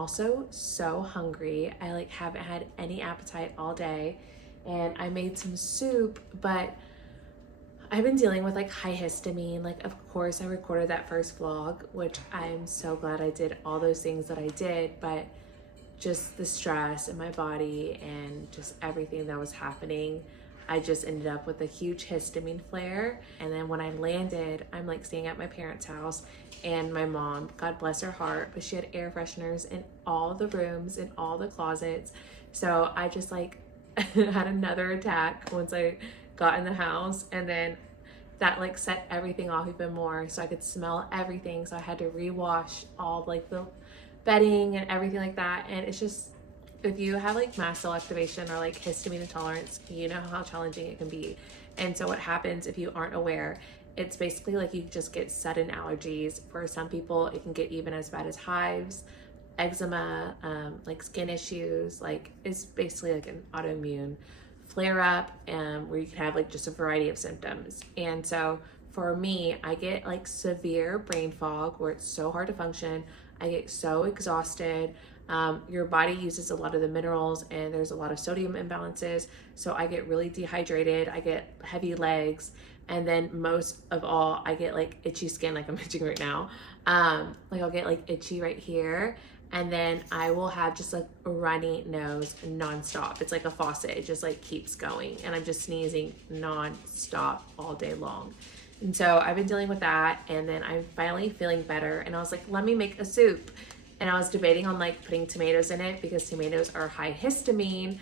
also so hungry. I like haven't had any appetite all day, and I made some soup, but I've been dealing with like high histamine. Like, of course, I recorded that first vlog, which I'm so glad I did all those things that I did, but just the stress in my body and just everything that was happening, I just ended up with a huge histamine flare. And then when I landed, I'm like staying at my parents' house, and my mom, God bless her heart, but she had air fresheners in all the rooms, in all the closets. So I just like had another attack once I got in the house, and then that like set everything off even more, so I could smell everything. So I had to rewash all like the bedding and everything like that. And it's just, if you have like mast cell activation or like histamine intolerance, you know how challenging it can be. And so what happens, if you aren't aware, it's basically like you just get sudden allergies. For some people it can get even as bad as hives, eczema, like skin issues. Like it's basically like an autoimmune flare up, where you can have like just a variety of symptoms. And so for me, I get like severe brain fog where it's so hard to function. I get so exhausted. Your body uses a lot of the minerals, and there's a lot of sodium imbalances. So I get really dehydrated. I get heavy legs. And then most of all, I get like itchy skin, like I'm itching right now. Like I'll get like itchy right here. And then I will have just like a runny nose nonstop. It's like a faucet. It just like keeps going. And I'm just sneezing nonstop all day long. And so I've been dealing with that, and then I'm finally feeling better. And I was like, let me make a soup. And I was debating on like putting tomatoes in it because tomatoes are high histamine.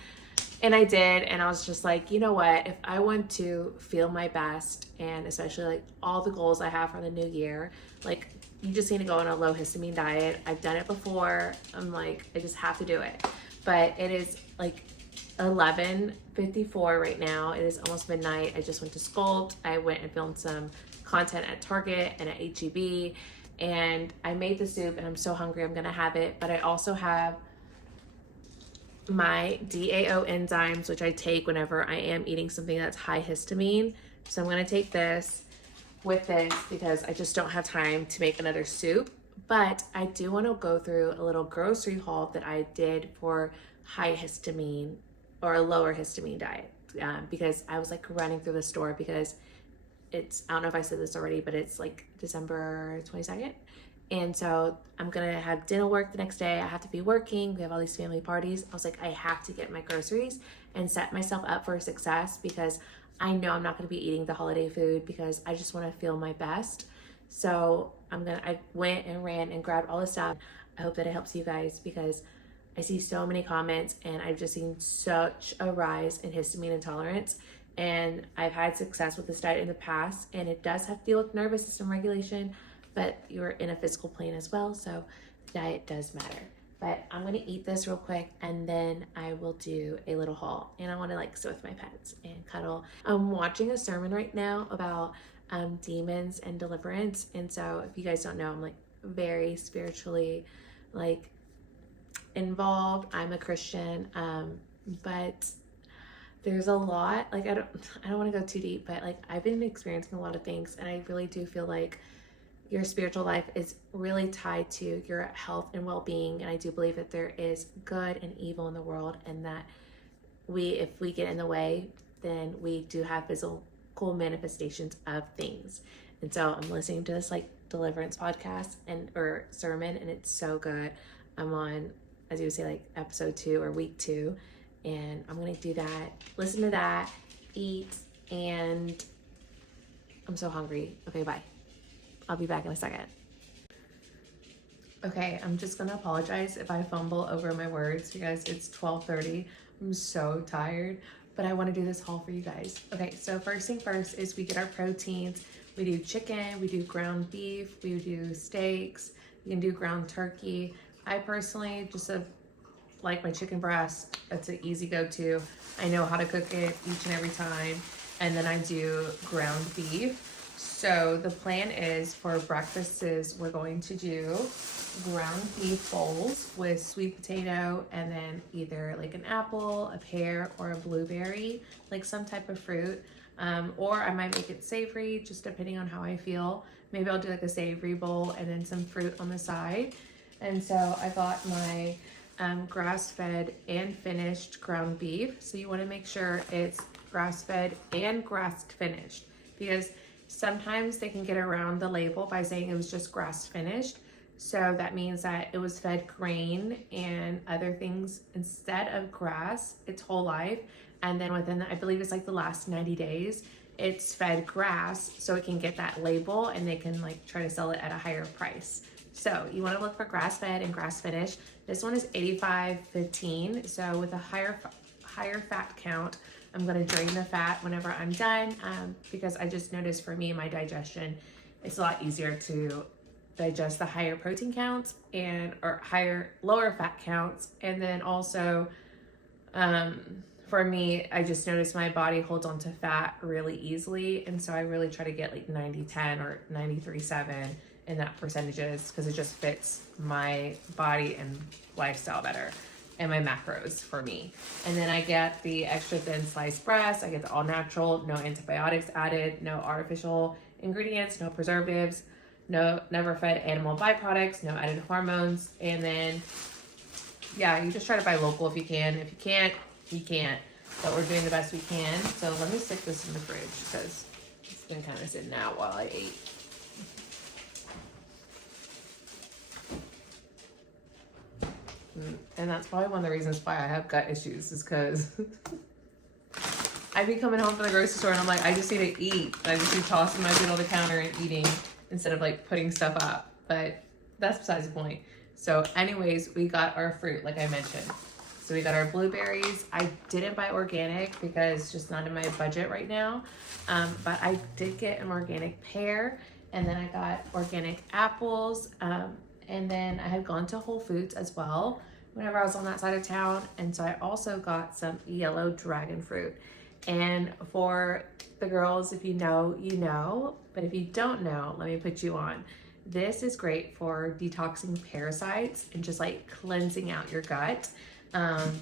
And I did, and I was just like, you know what? If I want to feel my best, and especially like all the goals I have for the new year, like you just need to go on a low histamine diet. I've done it before. I'm like, I just have to do it. But it is like 11:54 right now. It is almost midnight. I just went to Sculpt. I went and filmed some content at Target and at HEB, and I made the soup, and I'm so hungry. I'm gonna have it. But I also have my DAO enzymes, which I take whenever I am eating something that's high histamine. So I'm gonna take this with this because I just don't have time to make another soup. But I do want to go through a little grocery haul that I did for high histamine or a lower histamine diet, because I was like running through the store because it's, I don't know if I said this already, but it's like December 22nd. And so I'm gonna have dinner work the next day. I have to be working. We have all these family parties. I was like, I have to get my groceries and set myself up for success, because I know I'm not gonna be eating the holiday food because I just wanna feel my best. So I went and ran and grabbed all this stuff. I hope that it helps you guys, because I see so many comments, and I've just seen such a rise in histamine intolerance. And I've had success with this diet in the past, and it does have to deal with nervous system regulation, but you're in a physical plane as well, so the diet does matter. But I'm gonna eat this real quick, and then I will do a little haul. And I wanna like sit with my pets and cuddle. I'm watching a sermon right now about demons and deliverance. And so if you guys don't know, I'm like very spiritually like involved. I'm a Christian, but there's a lot, like I don't want to go too deep, but like I've been experiencing a lot of things, and I really do feel like your spiritual life is really tied to your health and well-being. And I do believe that there is good and evil in the world, and that if we get in the way, then we do have physical manifestations of things. And so I'm listening to this like deliverance podcast or sermon, and it's so good. I'm on, as you would say, like episode 2 or week 2, and I'm gonna do that, listen to that, eat, and I'm so hungry. Okay, bye. I'll be back in a second. Okay, I'm just gonna apologize if I fumble over my words because it's 12:30. I'm so tired, but I wanna do this haul for you guys. Okay, so first thing first is we get our proteins. We do chicken, we do ground beef, we do steaks, you can do ground turkey. I personally just like my chicken breast. That's an easy go-to. I know how to cook it each and every time. And then I do ground beef. So the plan is for breakfast is we're going to do ground beef bowls with sweet potato, and then either like an apple, a pear, or a blueberry, like some type of fruit. Or I might make it savory, just depending on how I feel. Maybe I'll do like a savory bowl and then some fruit on the side. And so I got my grass-fed and finished ground beef. So you want to make sure it's grass-fed and grass-finished, because sometimes they can get around the label by saying it was just grass-finished. So that means that it was fed grain and other things instead of grass its whole life. And then within, I believe it's like the last 90 days, it's fed grass so it can get that label and they can like try to sell it at a higher price. So you want to look for grass fed and grass finished. This one is 85.15. So with a higher fat count, I'm going to drain the fat whenever I'm done, because I just noticed for me, my digestion, it's a lot easier to digest the higher protein counts or lower fat counts. And then also, for me, I just noticed my body holds on to fat really easily. And so I really try to get like 90-10 or 93-7 in that percentages, because it just fits my body and lifestyle better and my macros for me. And then I get the extra thin sliced breast. I get the all natural, no antibiotics added, no artificial ingredients, no preservatives, no never fed animal byproducts, no added hormones. And then, yeah, you just try to buy local if you can. If you can't, you can't. But we're doing the best we can. So let me stick this in the fridge because it's been kind of sitting out while I ate. And that's probably one of the reasons why I have gut issues, is because I be coming home from the grocery store and I'm like, I just need to eat. I just be tossing my food on the counter and eating instead of like putting stuff up. But that's besides the point. So anyways, we got our fruit, like I mentioned. So we got our blueberries. I didn't buy organic because it's just not in my budget right now. But I did get an organic pear, and then I got organic apples. And then I had gone to Whole Foods as well whenever I was on that side of town. And so I also got some yellow dragon fruit. And for the girls, if you know, you know. But if you don't know, let me put you on. This is great for detoxing parasites and just like cleansing out your gut. And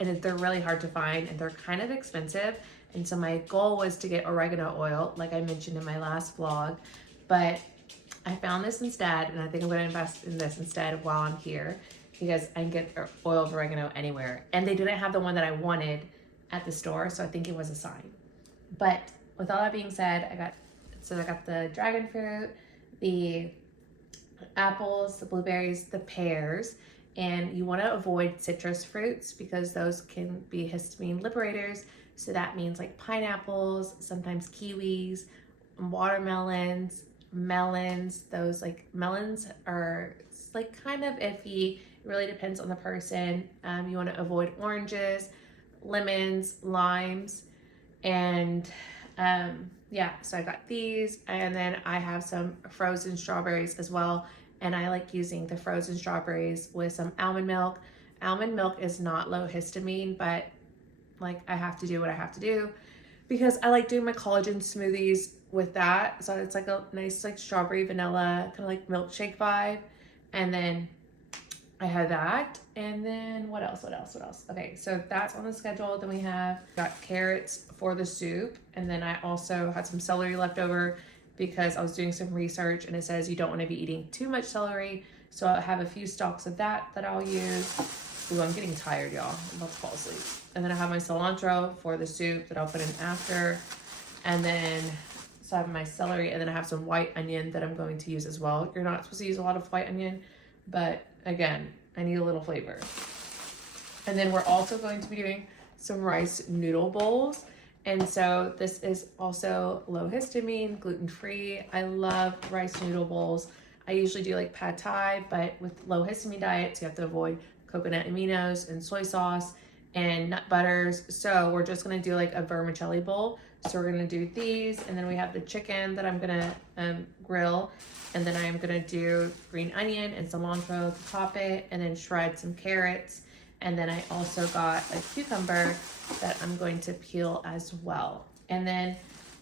they're really hard to find and they're kind of expensive. And so my goal was to get oregano oil, like I mentioned in my last vlog. But I found this instead, and I think I'm going to invest in this instead while I'm here, because I can get oil of oregano anywhere. And they didn't have the one that I wanted at the store, so I think it was a sign. But with all that being said, I got the dragon fruit, the apples, the blueberries, the pears, and you want to avoid citrus fruits because those can be histamine liberators. So that means like pineapples, sometimes kiwis, watermelons, melons. Those like melons are like kind of iffy. It really depends on the person. You want to avoid oranges, lemons, limes, and yeah, so I got these, and then I have some frozen strawberries as well, and I like using the frozen strawberries with some almond milk. Almond milk is not low histamine, but like I have to do what I have to do because I like doing my collagen smoothies with that. So it's like a nice like strawberry vanilla kind of like milkshake vibe. And then I had that. And then what else? Okay, so that's on the schedule. Then we got carrots for the soup. And then I also had some celery left over because I was doing some research and it says you don't want to be eating too much celery. So I have a few stalks of that I'll use. Ooh, I'm getting tired, y'all. I'm about to fall asleep. And then I have my cilantro for the soup that I'll put in after. And then, so I have my celery, and then I have some white onion that I'm going to use as well. You're not supposed to use a lot of white onion, but again, I need a little flavor. And then we're also going to be doing some rice noodle bowls. And so this is also low histamine, gluten-free. I love rice noodle bowls. I usually do like pad thai, but with low histamine diets, you have to avoid coconut aminos and soy sauce and nut butters. So we're just gonna do like a vermicelli bowl. So we're gonna do these, and then we have the chicken that I'm gonna grill, and then I'm gonna do green onion and cilantro to top it, and then shred some carrots, and then I also got a cucumber that I'm going to peel as well. And then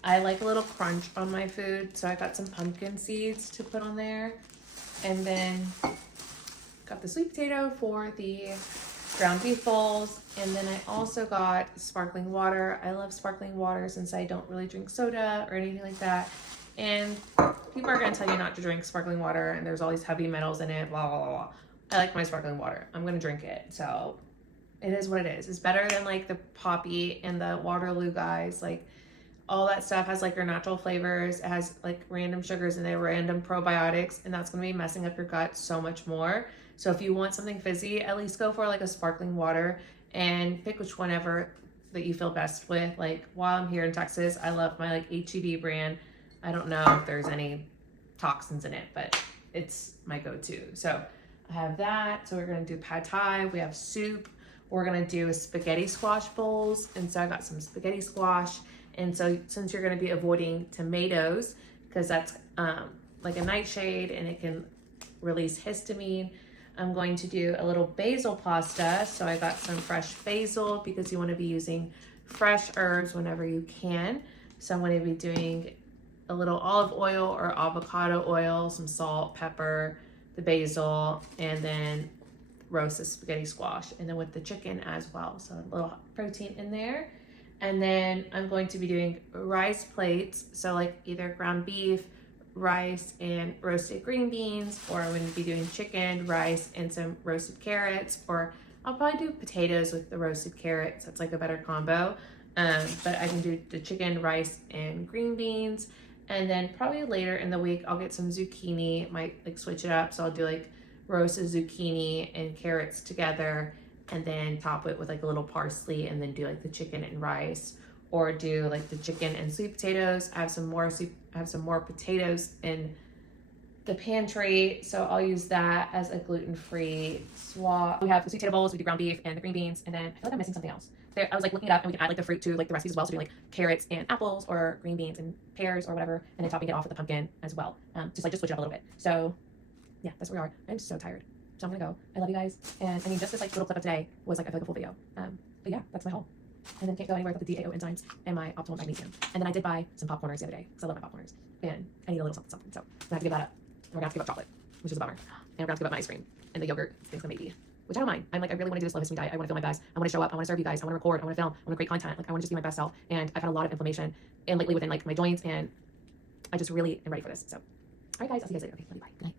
I like a little crunch on my food, so I got some pumpkin seeds to put on there, and then got the sweet potato for the ground beef bowls, and then I also got sparkling water. I love sparkling water since I don't really drink soda or anything like that. And people are going to tell you not to drink sparkling water and there's all these heavy metals in it, blah, blah, blah, blah. I like my sparkling water. I'm going to drink it. So it is what it is. It's better than like the Poppy and the Waterloo guys. Like all that stuff has like your natural flavors. It has like random sugars and random probiotics, and that's going to be messing up your gut so much more. So if you want something fizzy, at least go for like a sparkling water and pick which one ever that you feel best with. Like while I'm here in Texas, I love my like HEB brand. I don't know if there's any toxins in it, but it's my go-to. So I have that. So we're going to do pad thai. We have soup. We're going to do spaghetti squash bowls. And so I got some spaghetti squash. And so since you're going to be avoiding tomatoes, because that's like a nightshade and it can release histamine, I'm going to do a little basil pasta. So I got some fresh basil because you want to be using fresh herbs whenever you can. So I'm going to be doing a little olive oil or avocado oil, some salt, pepper, the basil, and then roast the spaghetti squash, and then with the chicken as well. So a little protein in there. And then I'm going to be doing rice plates. So like either ground beef, rice, and roasted green beans, or I'm going to be doing chicken, rice, and some roasted carrots, or I'll probably do potatoes with the roasted carrots. That's like a better combo. But I can do the chicken, rice, and green beans. And then probably later in the week, I'll get some zucchini, might like switch it up. So I'll do like roasted zucchini and carrots together, and then top it with like a little parsley, and then do like the chicken and rice, or do like the chicken and sweet potatoes. I have some more potatoes in the pantry, so I'll use that as a gluten-free swap. We have the sweet potato bowls, we do ground beef and the green beans, and then I feel like I'm missing something else. There, I was like looking it up, and we can add like the fruit to like the recipes as well. So doing like carrots and apples, or green beans and pears, or whatever, and then topping it off with the pumpkin as well. Just switch it up a little bit. So yeah, that's where we are. I'm so tired, so I'm gonna go. I love you guys, and I mean just this like little clip of today was like I feel like a full video. But yeah, that's my haul. And then can't go anywhere without the DAO enzymes and my optimal magnesium. And then I did buy some popcorners the other day because I love my popcorners, and I need a little something something. So I'm gonna have to give that up. We're gonna have to give up chocolate, which is a bummer, and we're gonna have to give up my ice cream and the yogurt things, maybe. Which I don't mind. I'm like, I really want to do this low history diet. I want to feel my best. I want to show up. I want to serve you guys. I want to record. I want to film. I want to create content. Like I want to just be my best self. And I've had a lot of inflammation and lately within like my joints, and I just really am ready for this. So, all right, guys, I'll see you guys later. Okay, love you. Bye. Good night.